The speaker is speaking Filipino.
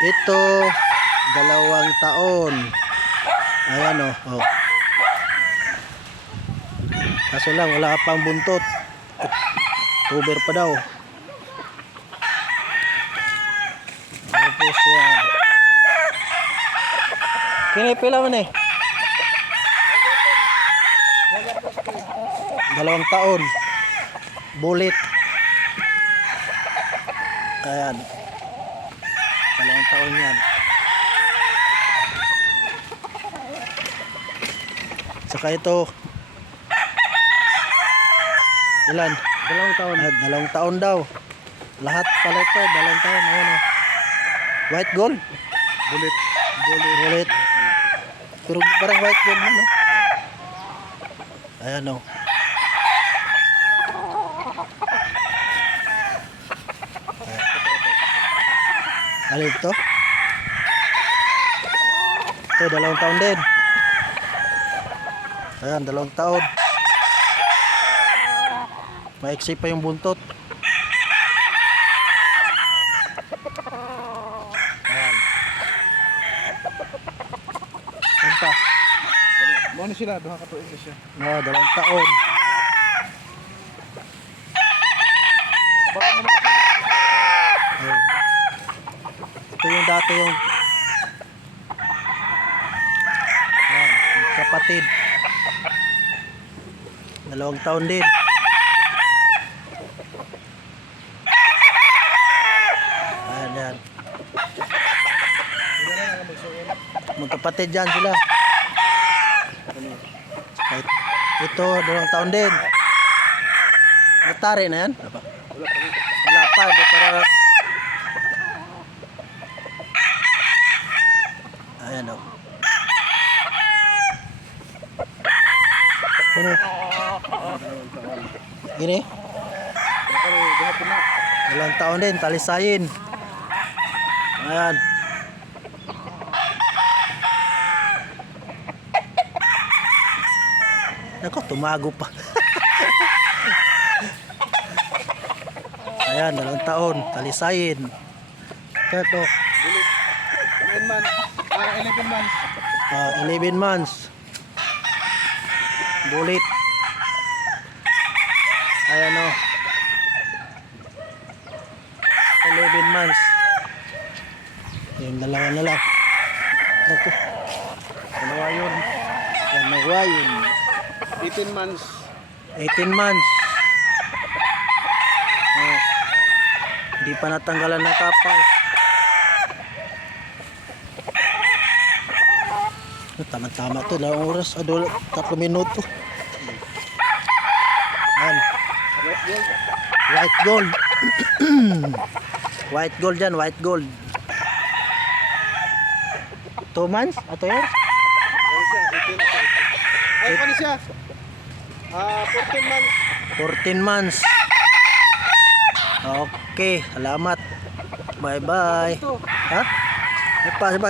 Ito, 2 taon. Ayan o. Oh. Kaso lang, wala pang buntot. October pa daw. Tapos yan. Kinipila man eh. 2 taon. Bullet. Ayan. 2 taon yan. Saka ito. Ilan? 2 taon. 2 taon daw. Lahat pala ito. 2 taon. Ayan o. White gold. Bullet. Bullet. Pero parang white gold mo, no? Ayan o. Ano ito? Ito, 2 taon din. Ayan, 2 taon. Maiksi pa yung buntot. Ayan. Ayan pa. Ano sila? Duha ka tuig na siya. 2 taon. Baka naman. Ayan. Ito yung dati yung ayan, kapatid. 2 taon din. Ayan, yan. Magkapatid dyan sila. Ito, 2 taon din. Natari na yan? Wala pa. Di para... Ayan o. Ano? Gini? 2 taon din, talisayin. Ayan. Nako, tumago pa. Ayan, 2 taon, talisayin. Ito. 11 months. 11 months. 11 months. Bullet. Ayan o. 11 months. Yung 2 na lang. Naku. Dalawa yun. Yan nawa yun. 18 months. 18 months. Oh. Hindi pa natanggalan ng kapal. Tama-tama to, 2 oras, 3 minuto. Ayan. White gold. White gold yan, white gold. 2 months? Ato yan? Ay, paano siya? 14 months. 14 months. Okay, salamat. Bye-bye. Ha? Bye-bye.